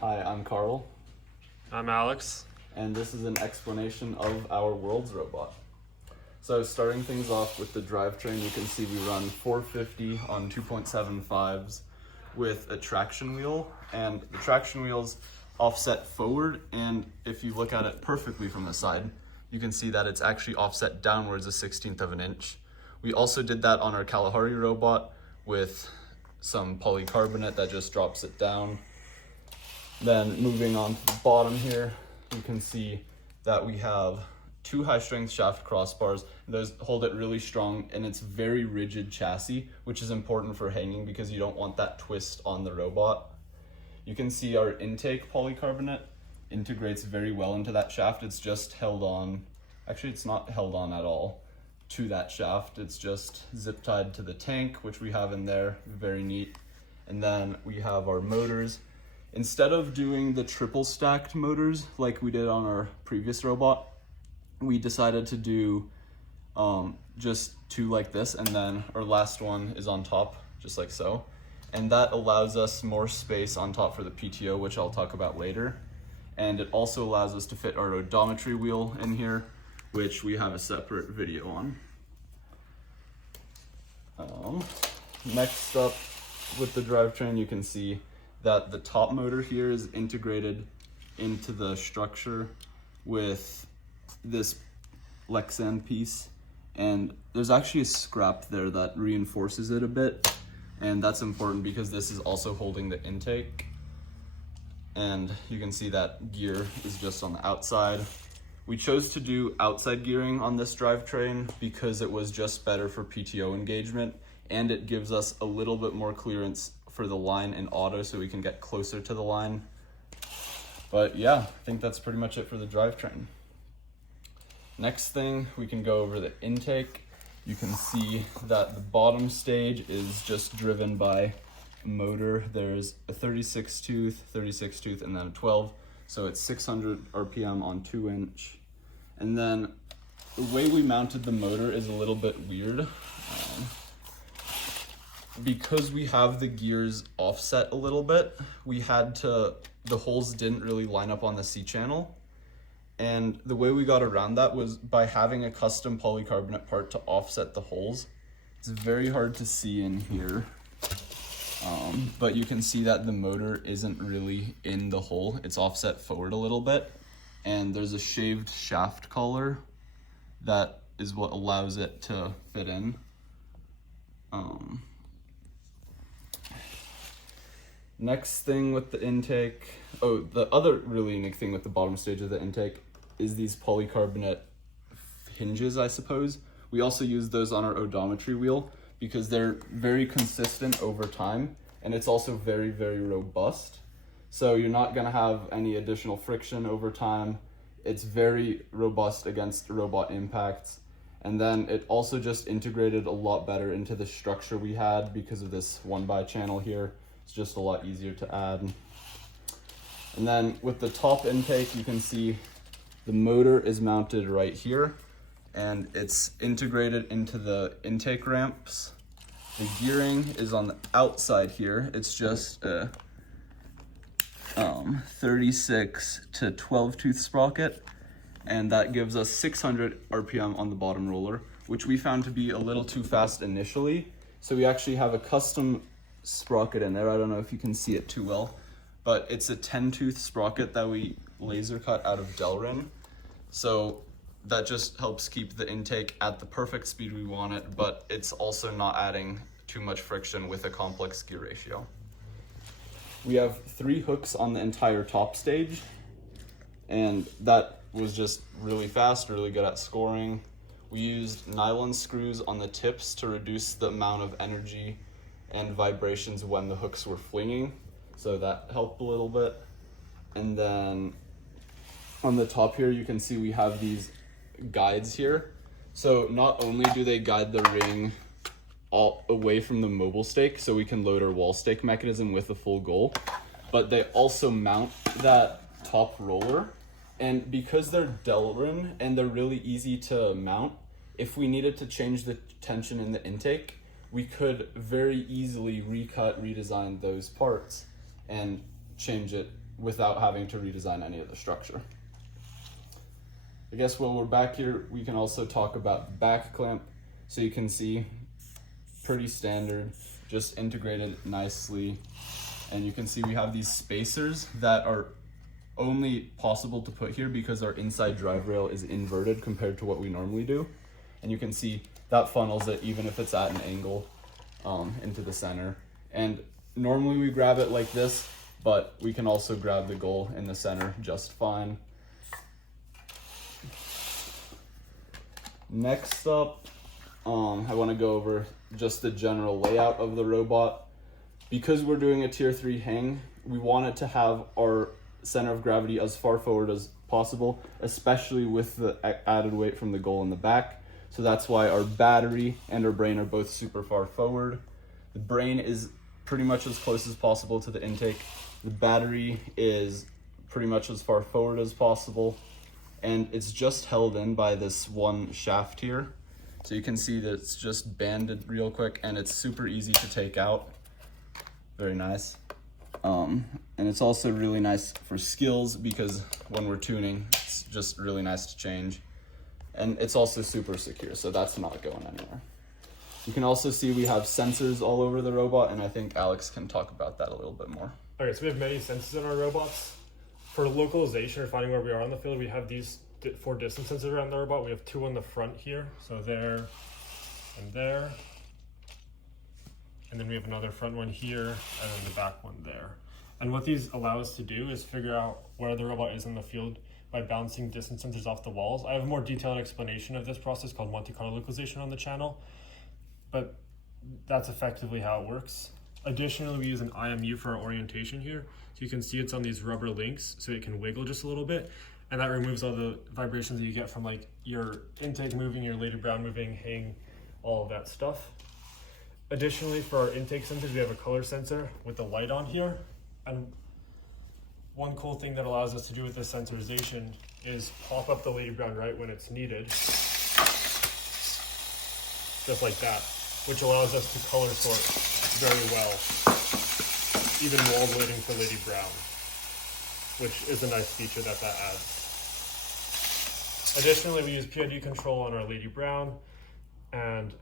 Hi, I'm Carl, I'm Alex. and this is an explanation of our world's robot. So starting things off with the drivetrain, you can see we run 450 on 2.75s with a traction wheel, and the traction wheel's offset forward, and if you look at it perfectly from the side, you can see that it's actually offset downwards a 1/16 of an inch. We also did that on our Kalahari robot with some polycarbonate that just drops it down. Then moving on to the bottom here, you can see that we have two high strength shaft crossbars. Those hold it really strong, and it's very rigid chassis, which is important for hanging because you don't want that twist on the robot. You can see our intake polycarbonate integrates very well into that shaft. It's just held on, actually it's not held on at all to that shaft. It's just zip tied to the tank, which we have in there, very neat. And then we have our motors. Instead of doing the triple stacked motors like we did on our previous robot, we decided to do just two like this, and then our last one is on top, just like so. And that allows us more space on top for the PTO, which I'll talk about later. And it also allows us to fit our odometry wheel in here, which we have a separate video on. Next up with the drivetrain, you can see that the top motor here is integrated into the structure with this Lexan piece, and there's actually a scrap there that reinforces it a bit, and that's important because this is also holding the intake. And you can see that gear is just on the outside. We chose to do outside gearing on this drivetrain because it was just better for PTO engagement, and it gives us a little bit more clearance for the line in auto so we can get closer to the line. But yeah, I think that's pretty much it for the drivetrain. Next thing, we can go over the intake. You can see that the bottom stage is just driven by a motor. There's a 36 tooth, and then a 12. So it's 600 RPM on 2-inch. And then the way we mounted the motor is a little bit weird. Because we have the gears offset a little bit, the holes didn't really line up on the C channel. And the way we got around that was by having a custom polycarbonate part to offset the holes. It's very hard to see in here, but you can see that the motor isn't really in the hole. It's offset forward a little bit, and there's a shaved shaft collar that is what allows it to fit in. Next thing with the intake, the other really unique thing with the bottom stage of the intake is these polycarbonate hinges, I suppose. We also use those on our odometry wheel because they're very consistent over time, and it's also very, very robust. So you're not gonna have any additional friction over time. It's very robust against robot impacts. And then it also just integrated a lot better into the structure we had because of this 1x channel here. It's just a lot easier to add. And then with the top intake, you can see the motor is mounted right here, and it's integrated into the intake ramps. The gearing is on the outside here. It's just a 36 to 12 tooth sprocket, and that gives us 600 RPM on the bottom roller, which we found to be a little too fast initially. So we actually have a custom sprocket in there. I don't know if you can see it too well, but it's a 10 tooth sprocket that we laser cut out of Delrin. So that just helps keep the intake at the perfect speed we want it, but it's also not adding too much friction with a complex gear ratio. We have 3 hooks on the entire top stage, and that was just really fast, really good at scoring. We used nylon screws on the tips to reduce the amount of energy and vibrations when the hooks were flinging, so that helped a little bit. And then on the top here, you can see we have these guides here. So not only do they guide the ring all away from the mobile stake so we can load our wall stake mechanism with a full goal, but they also mount that top roller. And because they're Delrin and they're really easy to mount, if we needed to change the tension in the intake, we could very easily recut, redesign those parts and change it without having to redesign any of the structure. I guess while we're back here, we can also talk about the back clamp. So you can see, pretty standard, just integrated nicely. And you can see we have these spacers that are only possible to put here because our inside drive rail is inverted compared to what we normally do. And you can see that funnels it even if it's at an angle into the center. And normally we grab it like this, but we can also grab the goal in the center just fine. Next up, I want to go over just the general layout of the robot. Because we're doing a tier 3 hang, we want it to have our center of gravity as far forward as possible, especially with the added weight from the goal in the back. So that's why our battery and our brain are both super far forward. The brain is pretty much as close as possible to the intake. The battery is pretty much as far forward as possible. And it's just held in by this one shaft here. So you can see that it's just banded real quick and it's super easy to take out. Very nice. And it's also really nice for skills because when we're tuning, it's just really nice to change. And it's also super secure, so that's not going anywhere. You can also see we have sensors all over the robot, and I think Alex can talk about that a little bit more. Okay, so we have many sensors in our robots. For localization or finding where we are on the field, we have these 4 distance sensors around the robot. We have 2 on the front here, so there and there. And then we have another front one here, and then the back one there. And what these allow us to do is figure out where the robot is in the field by bouncing distance sensors off the walls. I have a more detailed explanation of this process called Monte Carlo localization on the channel, but that's effectively how it works. Additionally, we use an IMU for our orientation here. So you can see it's on these rubber links, so it can wiggle just a little bit. And that removes all the vibrations that you get from like your intake moving, your Lady Brown moving, hang, all of that stuff. Additionally, for our intake sensors, we have a color sensor with the light on here. And one cool thing that allows us to do with this sensorization is pop up the Lady Brown right when it's needed. Just like that, which allows us to color sort very well, even while waiting for Lady Brown, which is a nice feature that adds. Additionally, we use PID control on our Lady Brown and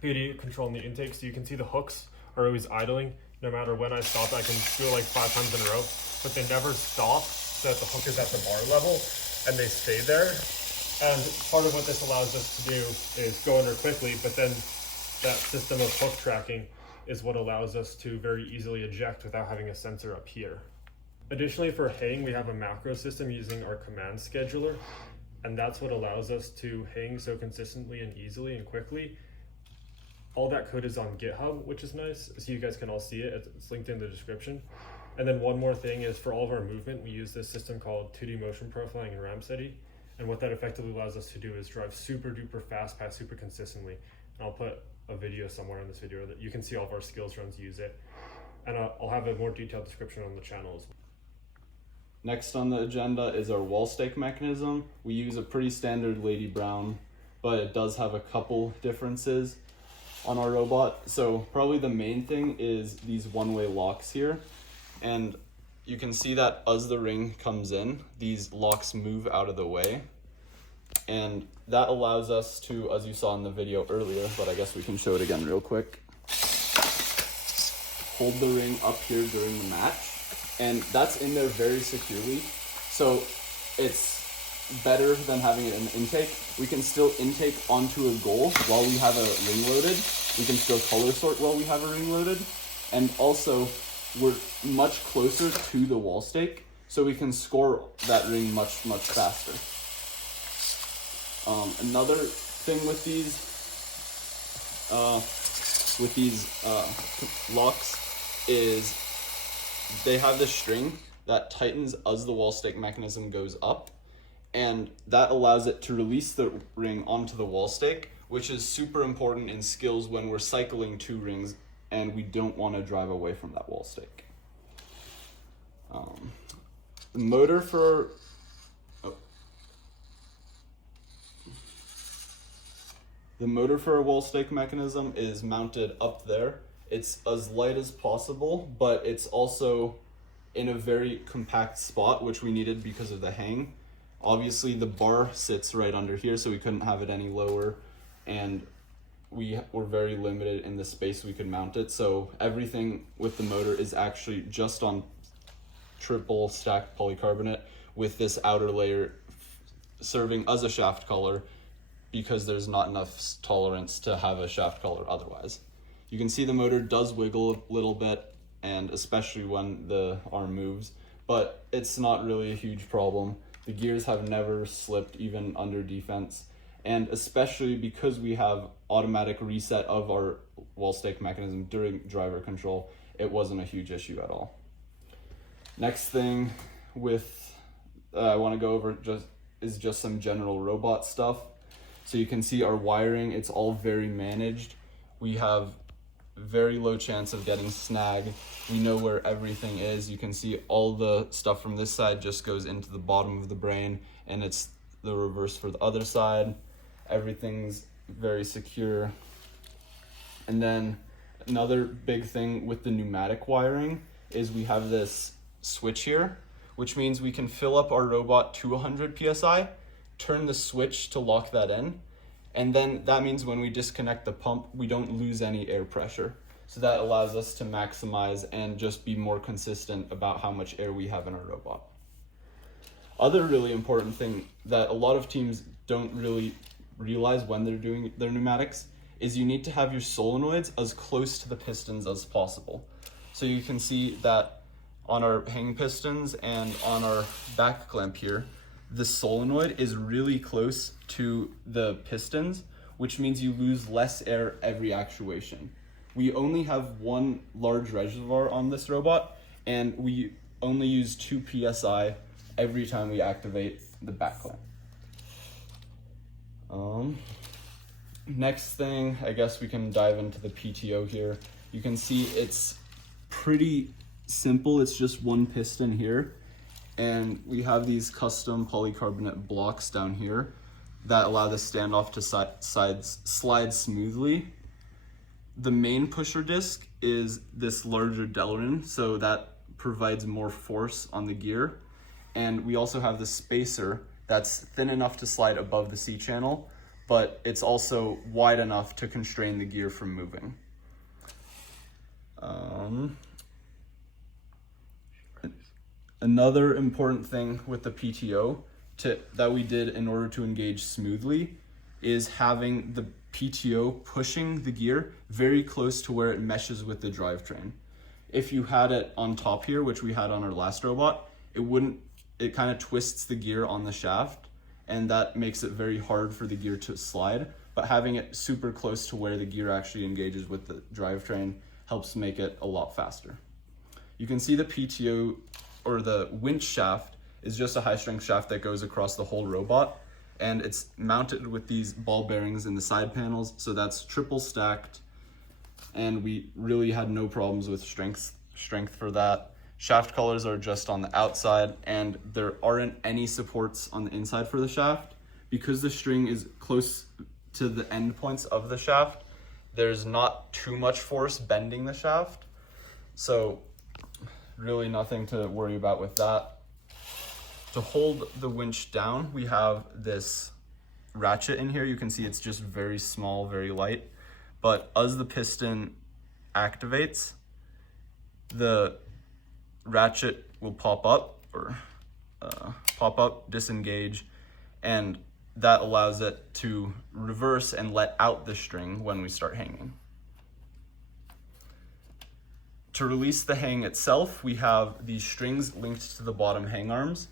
PID control in the intake, so you can see the hooks are always idling. No matter when I stop, I can do it like 5 times in a row, but they never stop so that the hook is at the bar level and they stay there. And part of what this allows us to do is go under quickly, but then that system of hook tracking is what allows us to very easily eject without having a sensor up here. Additionally, for hang, we have a macro system using our command scheduler, and that's what allows us to hang so consistently and easily and quickly. All that code is on GitHub, which is nice, so you guys can all see it. It's linked in the description. And then one more thing is for all of our movement, we use this system called 2D motion profiling and RAM SETI. And what that effectively allows us to do is drive super duper fast past super consistently. And I'll put a video somewhere in this video that you can see all of our skills runs use it. And I'll have a more detailed description on the channel as well. Next on the agenda is our wall stake mechanism. We use a pretty standard Lady Brown, but it does have a couple differences on our robot. So probably the main thing is these one-way locks here. And you can see that as the ring comes in, these locks move out of the way. And that allows us to, as you saw in the video earlier, but I guess we can show it again real quick, hold the ring up here during the match. And that's in there very securely. So it's better than having it in the intake. We can still intake onto a goal while we have a ring loaded. We can still color sort while we have a ring loaded. And also, we're much closer to the wall stake, so we can score that ring much, much faster. Another thing with these locks is they have this string that tightens as the wall stake mechanism goes up, and that allows it to release the ring onto the wall stake, which is super important in skills when we're cycling 2 rings and we don't want to drive away from that wall stake. The motor for our wall stake mechanism is mounted up there. It's as light as possible, but it's also in a very compact spot, which we needed because of the hang. Obviously the bar sits right under here, so we couldn't have it any lower, and we were very limited in the space we could mount it. So everything with the motor is actually just on triple stacked polycarbonate with this outer layer serving as a shaft collar, because there's not enough tolerance to have a shaft collar otherwise. You can see the motor does wiggle a little bit, and especially when the arm moves, but it's not really a huge problem. The gears have never slipped even under defense, and especially because we have automatic reset of our wall stake mechanism during driver control, it wasn't a huge issue at all. Next thing I want to go over is just some general robot stuff. So you can see our wiring, it's all very managed. We have very low chance of getting snagged. We know where everything is. You can see all the stuff from this side just goes into the bottom of the brain, and it's the reverse for the other side. Everything's very secure. And then another big thing with the pneumatic wiring is we have this switch here, which means we can fill up our robot to 100 psi, turn the switch to lock that in, and then that means when we disconnect the pump, we don't lose any air pressure. So that allows us to maximize and just be more consistent about how much air we have in our robot. Other really important thing that a lot of teams don't really realize when they're doing their pneumatics is you need to have your solenoids as close to the pistons as possible. So you can see that on our hang pistons and on our back clamp here, the solenoid is really close to the pistons, which means you lose less air every actuation. We only have one large reservoir on this robot, and we only use 2 psi every time we activate the back clamp. Next thing, I guess we can dive into the PTO here. You can see it's pretty simple. It's just one piston here, and we have these custom polycarbonate blocks down here that allow the standoff to sides slide smoothly. The main pusher disc is this larger Delrin, so that provides more force on the gear. And we also have the spacer that's thin enough to slide above the C channel, but it's also wide enough to constrain the gear from moving. Another important thing with the PTO that we did in order to engage smoothly is having the PTO pushing the gear very close to where it meshes with the drivetrain. If you had it on top here, which we had on our last robot, it kind of twists the gear on the shaft, and that makes it very hard for the gear to slide. But having it super close to where the gear actually engages with the drivetrain helps make it a lot faster. You can see the PTO, or the winch shaft, is just a high strength shaft that goes across the whole robot, and it's mounted with these ball bearings in the side panels, so that's triple stacked, and we really had no problems with strength for that. Shaft collars are just on the outside, and there aren't any supports on the inside for the shaft. Because the string is close to the end points of the shaft, there's not too much force bending the shaft, so really nothing to worry about with that. To hold the winch down, we have this ratchet in here. You can see it's just very small, very light, but as the piston activates, the ratchet will pop up, disengage, and that allows it to reverse and let out the string when we start hanging. To release the hang itself, we have these strings linked to the bottom hang arms,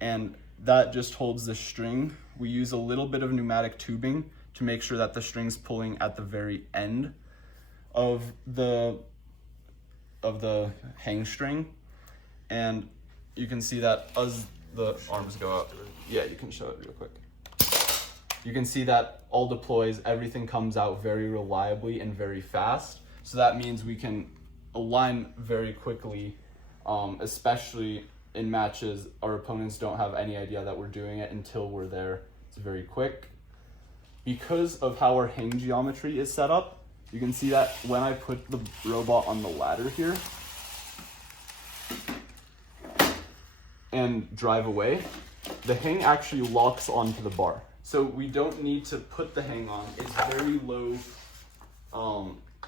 and that just holds the string. We use a little bit of pneumatic tubing to make sure that the string's pulling at the very end of the hang string. And you can see that as the arms go out, yeah, you can show it real quick. You can see that all deploys, everything comes out very reliably and very fast. So that means we can align very quickly, especially in matches. Our opponents don't have any idea that we're doing it until we're there. It's very quick. Because of how our hang geometry is set up, you can see that when I put the robot on the ladder here, and drive away, the hang actually locks onto the bar. So we don't need to put the hang on. It's very low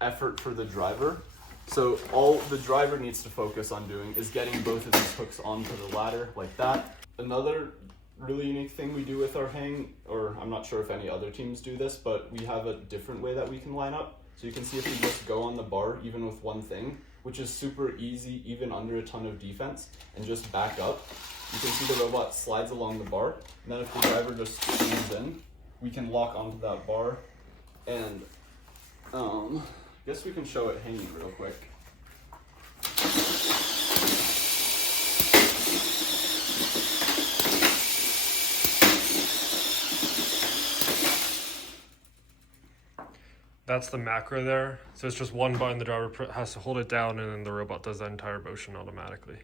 effort for the driver. So all the driver needs to focus on doing is getting both of these hooks onto the ladder like that. Another really unique thing we do with our hang, or I'm not sure if any other teams do this, but we have a different way that we can line up. So you can see if we just go on the bar, even with one thing, which is super easy, even under a ton of defense, and just back up. You can see the robot slides along the bar, and then if the driver just leans in, we can lock onto that bar. And I guess we can show it hanging real quick. That's the macro there. So it's just one button, the driver has to hold it down, and then the robot does the entire motion automatically.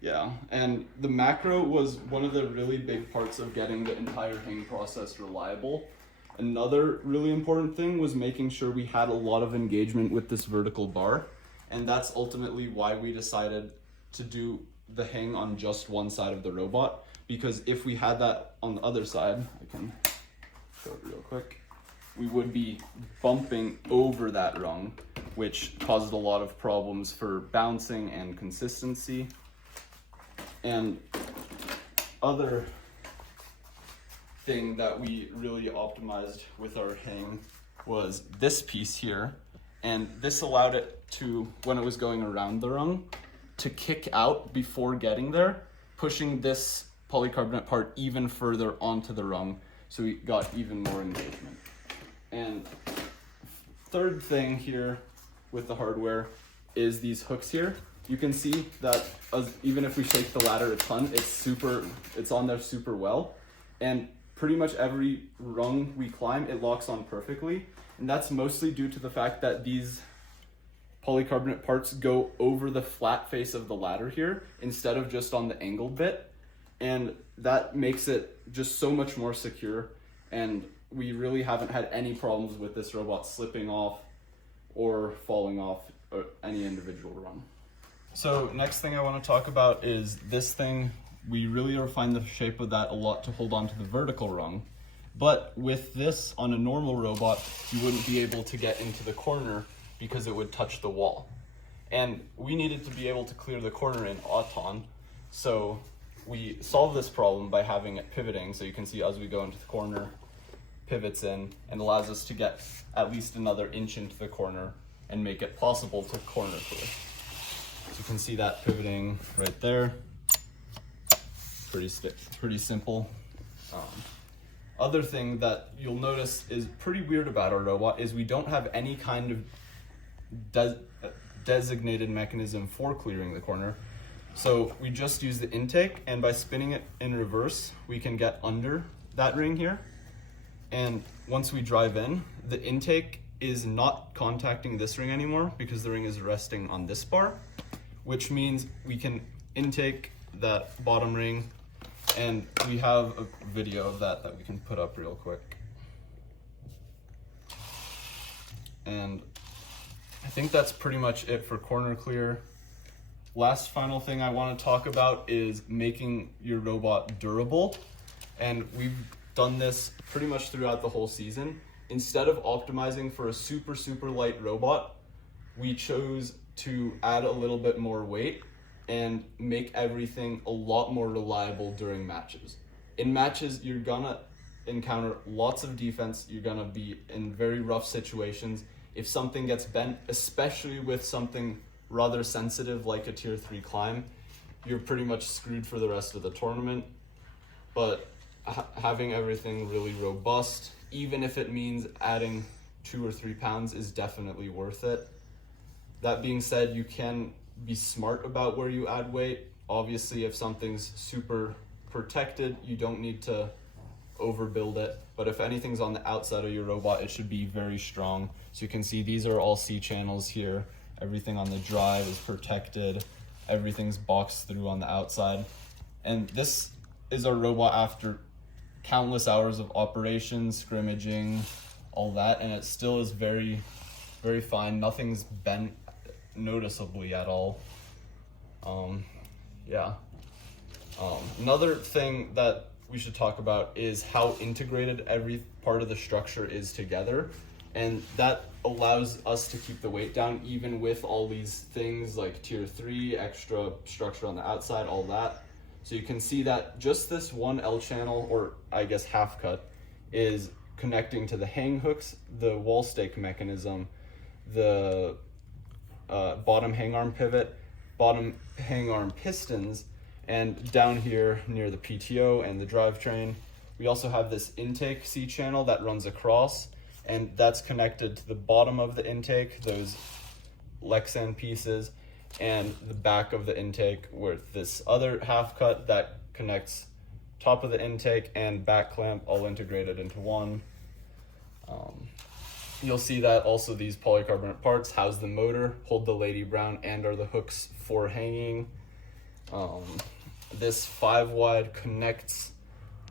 Yeah, and the macro was one of the really big parts of getting the entire hang process reliable. Another really important thing was making sure we had a lot of engagement with this vertical bar, and that's ultimately why we decided to do the hang on just one side of the robot, because if we had that on the other side, I can show it real quick, we would be bumping over that rung, which caused a lot of problems for bouncing and consistency. And other thing that we really optimized with our hang was this piece here. And this allowed it to, when it was going around the rung, to kick out before getting there, pushing this polycarbonate part even further onto the rung, so we got even more engagement. And third thing here with the hardware is these hooks here. You can see that even if we shake the ladder a ton, it's on there super well. And pretty much every rung we climb, it locks on perfectly. And that's mostly due to the fact that these polycarbonate parts go over the flat face of the ladder here instead of just on the angled bit. And that makes it just so much more secure. And we really haven't had any problems with this robot slipping off or falling off any individual rung. So next thing I want to talk about is this thing. We really refined the shape of that a lot to hold on to the vertical rung. But with this on a normal robot, you wouldn't be able to get into the corner because it would touch the wall. And we needed to be able to clear the corner in Auton. So we solved this problem by having it pivoting. So you can see as we go into the corner, pivots in and allows us to get at least another inch into the corner and make it possible to corner clear. So you can see that pivoting right there. Pretty simple. Other thing that you'll notice is pretty weird about our robot is we don't have any kind of designated mechanism for clearing the corner. So we just use the intake, and by spinning it in reverse, we can get under that ring here. And once we drive in, the intake is not contacting this ring anymore because the ring is resting on this bar, which means we can intake that bottom ring. And we have a video of that we can put up real quick. And I think that's pretty much it for corner clear. Last final thing I want to talk about is making your robot durable. And we've done this pretty much throughout the whole season. Instead of optimizing for a super light robot, we chose to add a little bit more weight and make everything a lot more reliable during matches. In matches, you're gonna encounter lots of defense. You're gonna be in very rough situations. If something gets bent, especially with something rather sensitive like a tier 3 climb, you're pretty much screwed for the rest of the tournament. But having everything really robust, even if it means adding 2 or 3 pounds, is definitely worth it. That being said, you can be smart about where you add weight. Obviously, if something's super protected, you don't need to overbuild it. But if anything's on the outside of your robot, it should be very strong. So you can see these are all C channels here. Everything on the drive is protected. Everything's boxed through on the outside. And this is our robot after countless hours of operation, scrimmaging, all that, and it still is very fine. Nothing's bent noticeably at all. Yeah. Another thing that we should talk about is how integrated every part of the structure is together. And that allows us to keep the weight down even with all these things like tier 3, extra structure on the outside, all that. So you can see that just this one L channel, or I guess half cut, is connecting to the hang hooks, the wall stake mechanism, the bottom hang arm pivot, bottom hang arm pistons, and down here near the PTO and the drivetrain, we also have this intake C channel that runs across, and that's connected to the bottom of the intake, those Lexan pieces, and the back of the intake with this other half cut that connects top of the intake and back clamp all integrated into one. You'll see that also these polycarbonate parts house the motor, hold the Lady Brown, and are the hooks for hanging. This 5 wide connects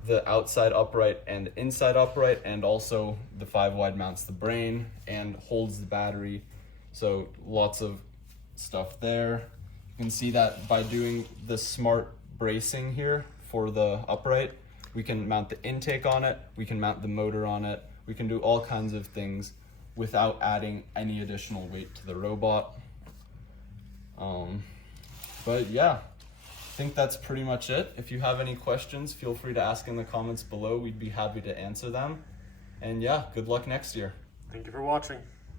the outside upright and the inside upright, and also the 5 wide mounts the brain and holds the battery. So lots of stuff there. You can see that by doing the smart bracing here for the upright, we can mount the intake on it, we can mount the motor on it, we can do all kinds of things without adding any additional weight to the robot. But yeah, I think that's pretty much it. If you have any questions, feel free to ask in the comments below. We'd be happy to answer them. And yeah, good luck next year. Thank you for watching.